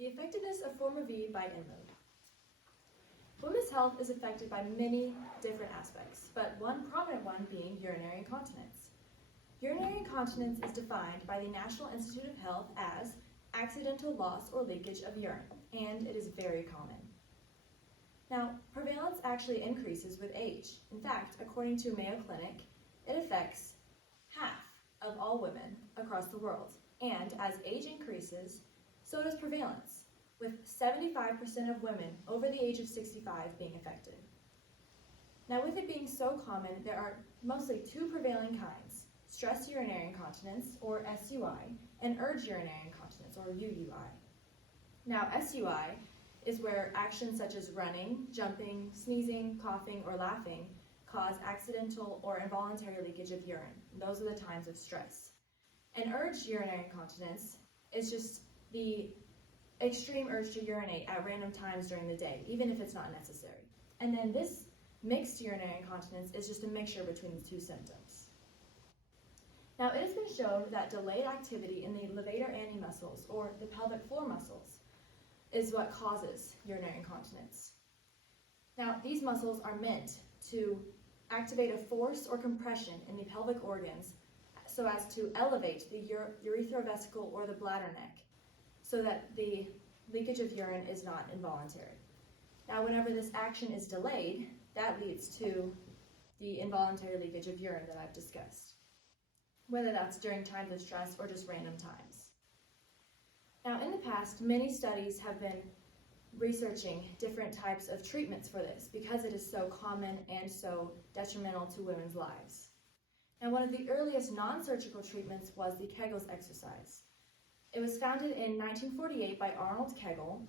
The effectiveness of Forma V by InMode. Women's health is affected by many different aspects, but one prominent one being urinary incontinence. Urinary incontinence is defined by the National Institute of Health as accidental loss or leakage of urine, and it is very common. Now, prevalence actually increases with age. In fact, according to Mayo Clinic, it affects half of all women across the world, and as age increases, so does prevalence, with 75% of women over the age of 65 being affected. Now, with it being so common, there are mostly two prevailing kinds: stress urinary incontinence, or SUI, and urge urinary incontinence, or UUI. Now, SUI is where actions such as running, jumping, sneezing, coughing, or laughing cause accidental or involuntary leakage of urine. Those are the times of stress. And urge urinary incontinence is just the extreme urge to urinate at random times during the day, even if it's not necessary. And then this mixed urinary incontinence is just a mixture between the two symptoms. Now, it has been shown that delayed activity in the levator ani muscles, or the pelvic floor muscles, is what causes urinary incontinence. Now, these muscles are meant to activate a force or compression in the pelvic organs so as to elevate the urethrovesical or the bladder neck so that the leakage of urine is not involuntary. Now, whenever this action is delayed, that leads to the involuntary leakage of urine that I've discussed, whether that's during times of stress or just random times. Now, in the past, many studies have been researching different types of treatments for this because it is so common and so detrimental to women's lives. Now, one of the earliest non-surgical treatments was the Kegel's exercise. It was founded in 1948 by Arnold Kegel,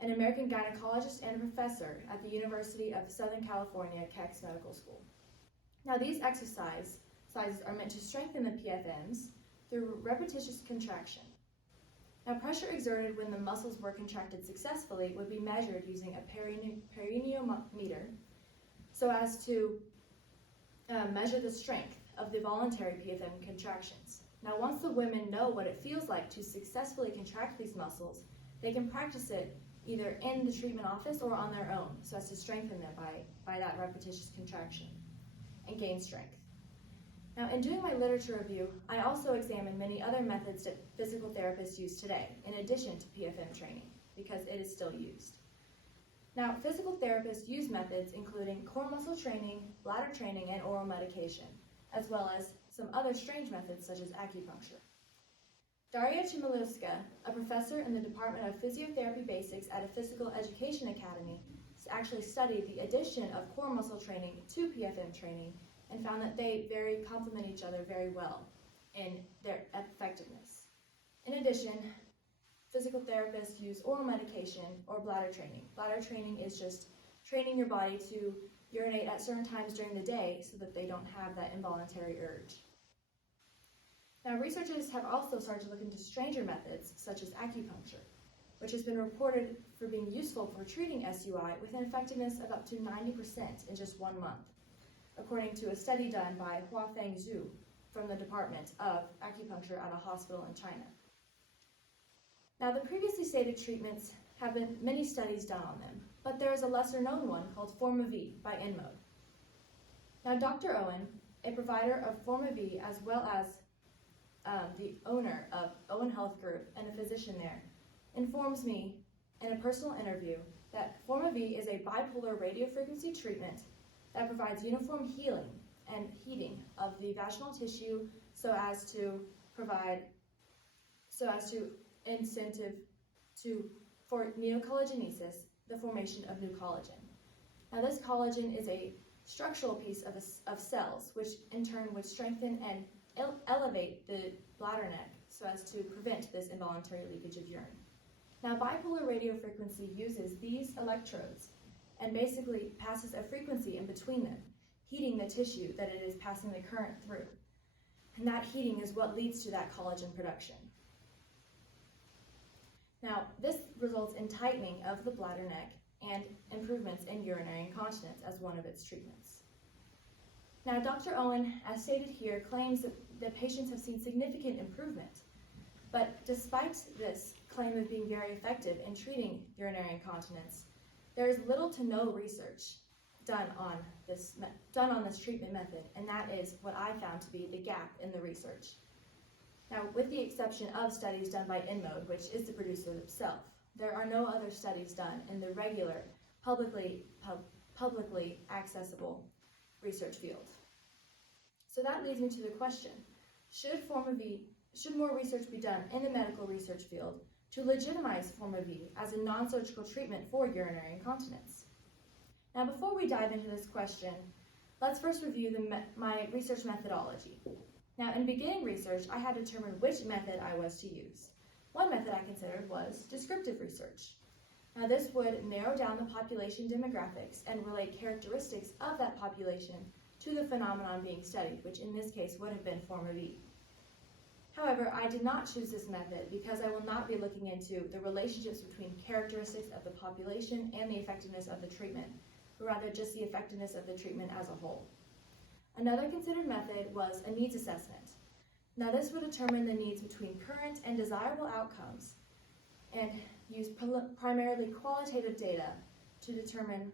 an American gynecologist and professor at the University of Southern California Keck's Medical School. Now, these exercises are meant to strengthen the PFMs through repetitious contraction. Now, pressure exerted when the muscles were contracted successfully would be measured using a periometer so as to measure the strength of the voluntary PFM contractions. Now, once the women know what it feels like to successfully contract these muscles, they can practice it either in the treatment office or on their own so as to strengthen them by that repetitious contraction and gain strength. Now, in doing my literature review, I also examined many other methods that physical therapists use today, in addition to PFM training, because it is still used. Now, physical therapists use methods including core muscle training, bladder training, and oral medication, as well as some other strange methods such as acupuncture. Daria Chmielewska, a professor in the Department of Physiotherapy Basics at a Physical Education Academy, actually studied the addition of core muscle training to PFM training and found that they complement each other very well in their effectiveness. In addition, physical therapists use oral medication or bladder training. Bladder training is just training your body to urinate at certain times during the day so that they don't have that involuntary urge. Now, researchers have also started to look into stranger methods such as acupuncture, which has been reported for being useful for treating SUI with an effectiveness of up to 90% in just 1 month, according to a study done by Huafeng Zhu from the Department of Acupuncture at a hospital in China. Now, the previously stated treatments have been many studies done on them, but there is a lesser known one called Forma V by InMode. Now, Dr. Owen, a provider of Forma V as well as the owner of Owen Health Group and a physician there, informs me in a personal interview that Forma V is a bipolar radiofrequency treatment that provides uniform healing and heating of the vaginal tissue so as to incentive for neocollagenesis, the formation of new collagen. Now, this collagen is a structural piece of cells, which in turn would strengthen and elevate the bladder neck so as to prevent this involuntary leakage of urine. Now, bipolar radiofrequency uses these electrodes and basically passes a frequency in between them, heating the tissue that it is passing the current through. And that heating is what leads to that collagen production. Now, this results in tightening of the bladder neck and improvements in urinary incontinence as one of its treatments. Now, Dr. Owen, as stated here, claims that the patients have seen significant improvement. But despite this claim of being very effective in treating urinary incontinence, there is little to no research done on this treatment method, and that is what I found to be the gap in the research. Now, with the exception of studies done by InMode, which is the producer itself, there are no other studies done in the regular, publicly accessible research field. So that leads me to the question, should more research be done in the medical research field to legitimize Forma V as a non-surgical treatment for urinary incontinence? Now, before we dive into this question, let's first review my research methodology. Now, in beginning research, I had to determine which method I was to use. One method I considered was descriptive research. Now, this would narrow down the population demographics and relate characteristics of that population to the phenomenon being studied, which in this case would have been Forma V. However, I did not choose this method because I will not be looking into the relationships between characteristics of the population and the effectiveness of the treatment, but rather just the effectiveness of the treatment as a whole. Another considered method was a needs assessment. Now, this would determine the needs between current and desirable outcomes and use primarily qualitative data to determine,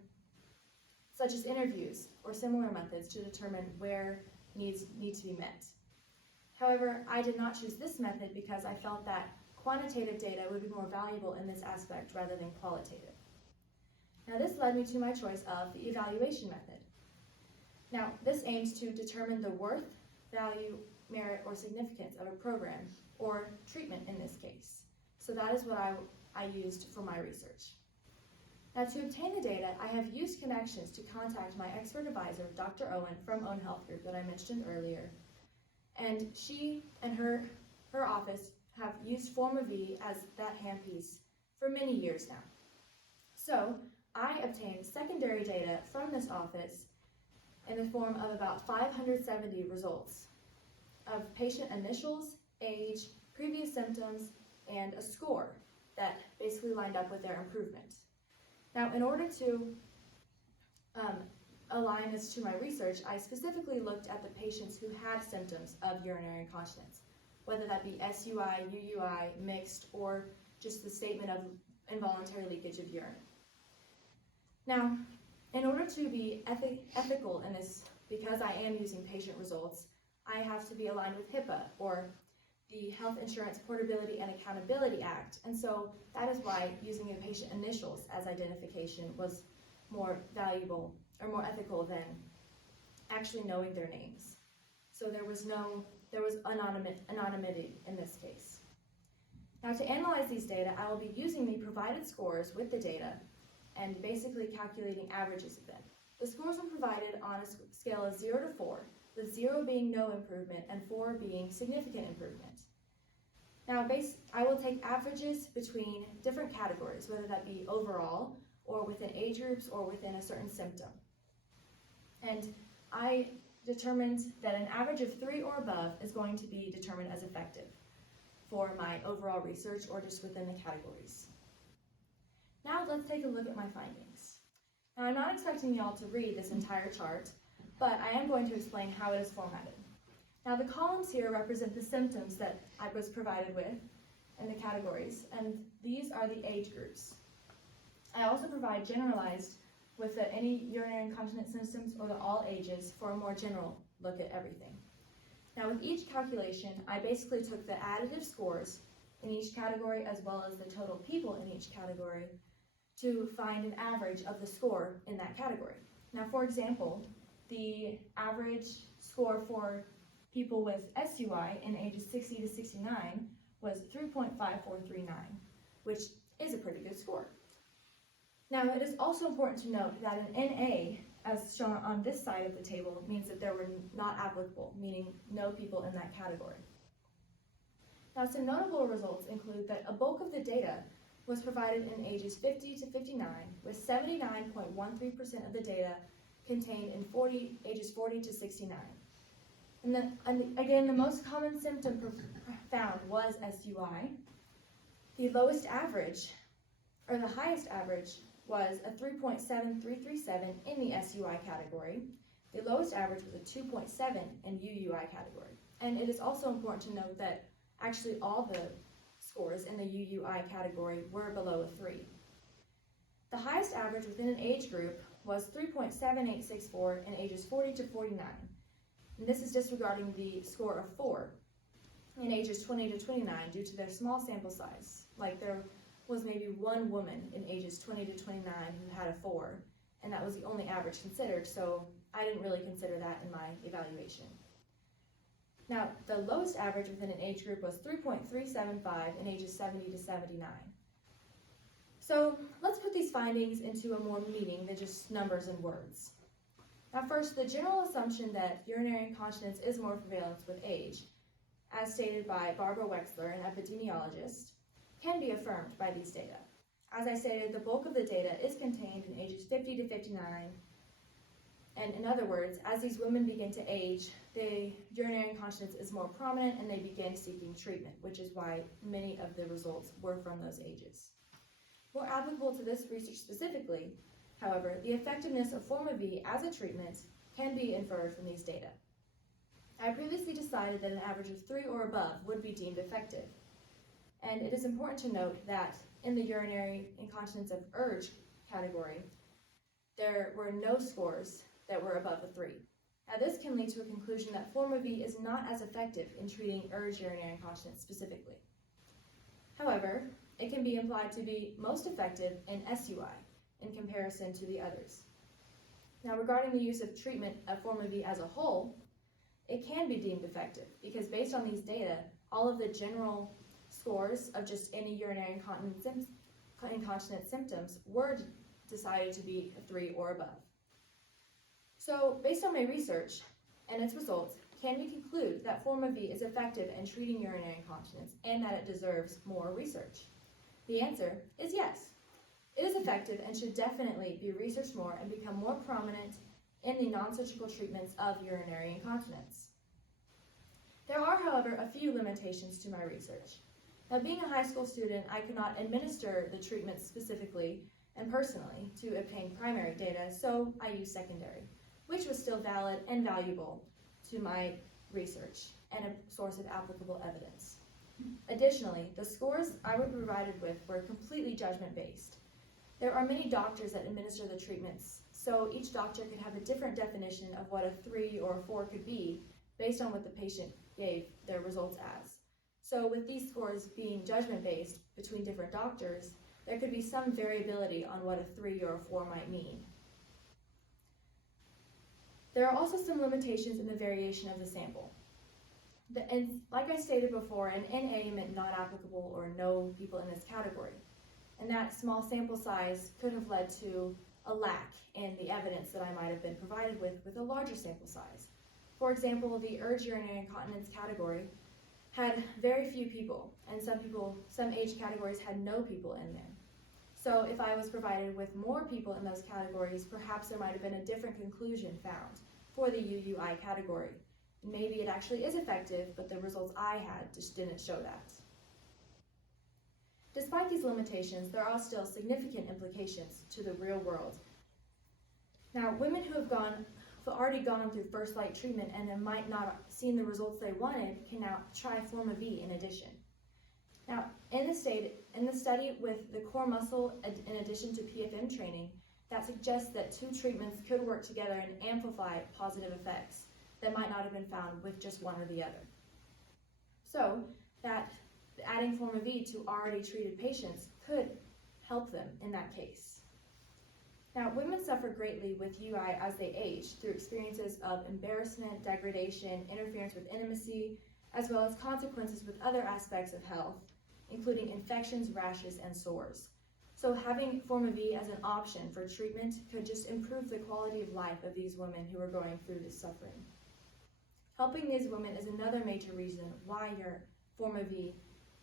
such as interviews or similar methods, to determine where needs need to be met. However, I did not choose this method because I felt that quantitative data would be more valuable in this aspect rather than qualitative. Now, this led me to my choice of the evaluation method. Now, this aims to determine the worth, value, merit, or significance of a program, or treatment in this case. So that is what I used for my research. Now, to obtain the data, I have used connections to contact my expert advisor, Dr. Owen from Own Health Group that I mentioned earlier. And she and her office have used Forma V as that handpiece for many years now. So I obtained secondary data from this office in the form of about 570 results of patient initials, age, previous symptoms, and a score that basically lined up with their improvement. Now, in order to align this to my research, I specifically looked at the patients who had symptoms of urinary incontinence, whether that be SUI, UUI, mixed, or just the statement of involuntary leakage of urine. Now, in order to be ethical in this, because I am using patient results, I have to be aligned with HIPAA, or the Health Insurance Portability and Accountability Act, and so that is why using a patient initials as identification was more valuable or more ethical than actually knowing their names. So there was anonymity in this case. Now, to analyze these data, I will be using the provided scores with the data and basically calculating averages of them. The scores were provided on a scale of 0 to 4, with 0 being no improvement and 4 being significant improvement. Now, I will take averages between different categories, whether that be overall, or within age groups, or within a certain symptom. And I determined that an average of 3 or above is going to be determined as effective for my overall research, or just within the categories. Now let's take a look at my findings. Now, I'm not expecting y'all to read this entire chart, but I am going to explain how it is formatted. Now, the columns here represent the symptoms that I was provided with in the categories, and these are the age groups. I also provide generalized with any urinary incontinence symptoms or the all ages for a more general look at everything. Now, with each calculation, I basically took the additive scores in each category as well as the total people in each category to find an average of the score in that category. Now, for example, the average score for people with SUI in ages 60 to 69 was 3.5439, which is a pretty good score. Now, it is also important to note that an NA, as shown on this side of the table, means that there were not applicable, meaning no people in that category. Now, some notable results include that a bulk of the data was provided in ages 50 to 59, with 79.13% of the data contained in ages 40 to 69. And again, the most common symptom found was SUI. The lowest average, or the highest average, was a 3.7337 in the SUI category. The lowest average was a 2.7 in UUI category. And it is also important to note that actually all the scores in the UUI category were below a 3. The highest average within an age group was 3.7864 in ages 40 to 49. And this is disregarding the score of 4 in ages 20 to 29 due to their small sample size. Like there was maybe one woman in ages 20 to 29 who had a 4, and that was the only average considered, so I didn't really consider that in my evaluation. Now, the lowest average within an age group was 3.375 in ages 70 to 79. So let's put these findings into a more meaning than just numbers and words. Now first, the general assumption that urinary incontinence is more prevalent with age, as stated by Barbara Wexler, an epidemiologist, can be affirmed by these data. As I stated, the bulk of the data is contained in ages 50 to 59, and in other words, as these women begin to age, the urinary incontinence is more prominent and they begin seeking treatment, which is why many of the results were from those ages. More applicable to this research specifically, however, the effectiveness of Forma-V as a treatment can be inferred from these data. I previously decided that an average of 3 or above would be deemed effective. And it is important to note that in the urinary incontinence of urge category, there were no scores that were above a 3. Now this can lead to a conclusion that Forma-V is not as effective in treating urge urinary incontinence specifically. However, it can be implied to be most effective in SUI in comparison to the others. Now regarding the use of treatment of Forma-V as a whole, it can be deemed effective because based on these data, all of the general scores of just any urinary incontinence symptoms were decided to be a 3 or above. So based on my research and its results, can we conclude that Forma-V is effective in treating urinary incontinence and that it deserves more research? The answer is yes. It is effective and should definitely be researched more and become more prominent in the non-surgical treatments of urinary incontinence. There are, however, a few limitations to my research. Now, being a high school student, I could not administer the treatment specifically and personally to obtain primary data, so I used secondary, which was still valid and valuable to my research and a source of applicable evidence. Additionally, the scores I was provided with were completely judgment-based. There are many doctors that administer the treatments, so each doctor could have a different definition of what a 3 or a 4 could be based on what the patient gave their results as. So with these scores being judgment-based between different doctors, there could be some variability on what a 3 or a 4 might mean. There are also some limitations in the variation of the sample. And like I stated before, an NA meant not applicable or no people in this category. And that small sample size could have led to a lack in the evidence that I might have been provided with a larger sample size. For example, the urge urinary incontinence category had very few people, and some age categories had no people in there. So if I was provided with more people in those categories, perhaps there might have been a different conclusion found for the UUI category. Maybe it actually is effective, but the results I had just didn't show that. Despite these limitations, there are still significant implications to the real world. Now, women who have already gone through first light treatment and then might not have seen the results they wanted can now try Forma-V in addition. Now, in the study with the core muscle in addition to PFM training, that suggests that 2 treatments could work together and amplify positive effects that might not have been found with just one or the other. So that adding Forma-V to already treated patients could help them in that case. Now, women suffer greatly with UI as they age through experiences of embarrassment, degradation, interference with intimacy, as well as consequences with other aspects of health, including infections, rashes, and sores. So having Forma-V as an option for treatment could just improve the quality of life of these women who are going through this suffering. Helping these women is another major reason why your Forma-V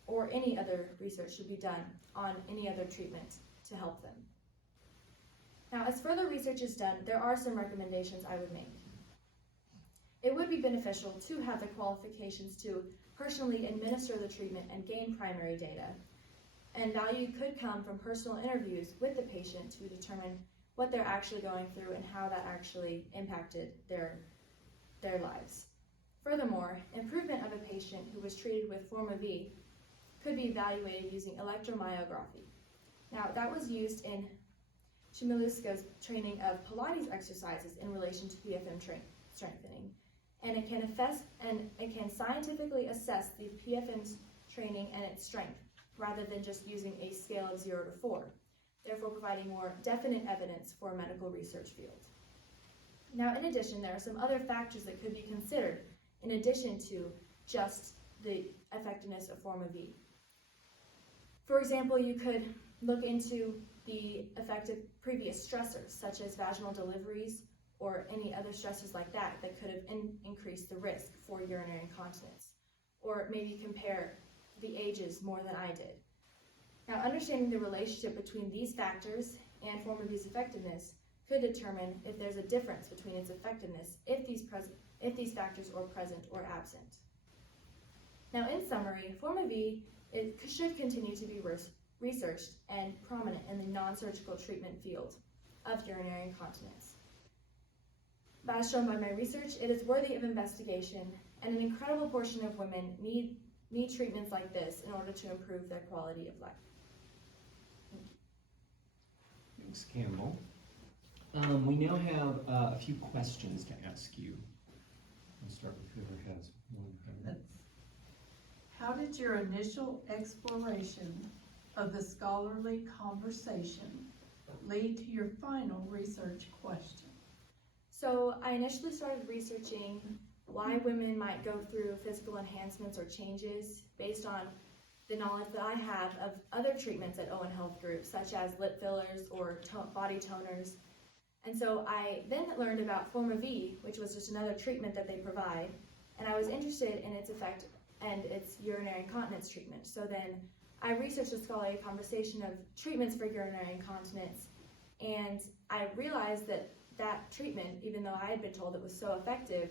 or any other research should be done on any other treatment to help them. Now, as further research is done, there are some recommendations I would make. It would be beneficial to have the qualifications to personally administer the treatment and gain primary data. And value could come from personal interviews with the patient to determine what they're actually going through and how that actually impacted their lives. Furthermore, improvement of a patient who was treated with Forma-V could be evaluated using electromyography. Now, that was used in Chmielewska's training of Pilates exercises in relation to PFM strengthening, and it can scientifically assess the PFM's training and its strength, rather than just using a scale of 0 to 4, therefore providing more definite evidence for a medical research field. Now, in addition, there are some other factors that could be considered in addition to just the effectiveness of FormaV. For example, you could look into the effect of previous stressors, such as vaginal deliveries or any other stressors like that could have increased the risk for urinary incontinence. Or maybe compare the ages more than I did. Now, understanding the relationship between these factors and FormaV's effectiveness could determine if there's a difference between its effectiveness if these factors are present or absent. Now, in summary, FormaV should continue to be researched and prominent in the non-surgical treatment field of urinary incontinence. As shown by my research, it is worthy of investigation, and an incredible portion of women need treatments like this in order to improve their quality of life. Thanks, Campbell. We now have a few questions to ask you. I'll start with whoever has one. How did your initial exploration of the scholarly conversation lead to your final research question? So I initially started researching why women might go through physical enhancements or changes based on the knowledge that I have of other treatments at Owen Health Group, such as lip fillers or body toners. And so I then learned about FormaV, which was just another treatment that they provide, and I was interested in its effect and its urinary incontinence treatment. So then I researched a scholarly conversation of treatments for urinary incontinence, and I realized that that treatment, even though I had been told it was so effective,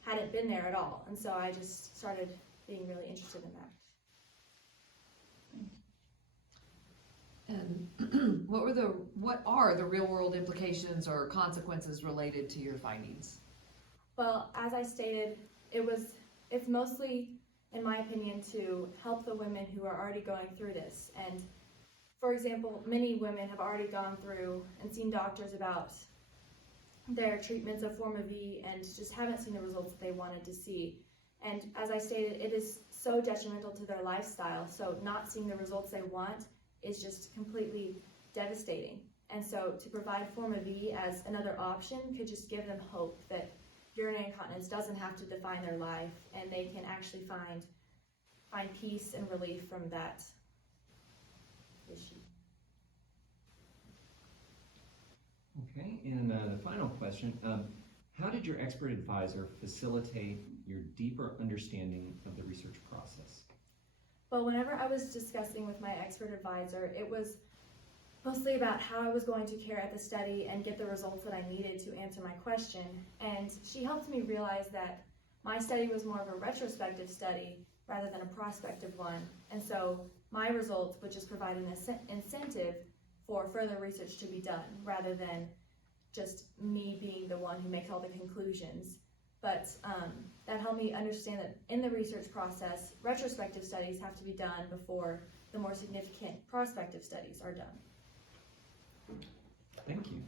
hadn't been there at all. And so I just started being really interested in that. And what are the real world implications or consequences related to your findings? Well, as I stated, it's mostly, in my opinion, to help the women who are already going through this. And for example, many women have already gone through and seen doctors about their treatments of FormaV and just haven't seen the results that they wanted to see. And as I stated, it is so detrimental to their lifestyle, so not seeing the results they want is just completely devastating. And so to provide FormaV as another option could just give them hope that urinary incontinence doesn't have to define their life, and they can actually find peace and relief from that issue. Okay, and the final question, how did your expert advisor facilitate your deeper understanding of the research process? Well, whenever I was discussing with my expert advisor, it was mostly about how I was going to carry out the study and get the results that I needed to answer my question. And she helped me realize that my study was more of a retrospective study rather than a prospective one. And so my results would just provide an incentive for further research to be done, rather than just me being the one who makes all the conclusions. But that helped me understand that in the research process, retrospective studies have to be done before the more significant prospective studies are done. Thank you.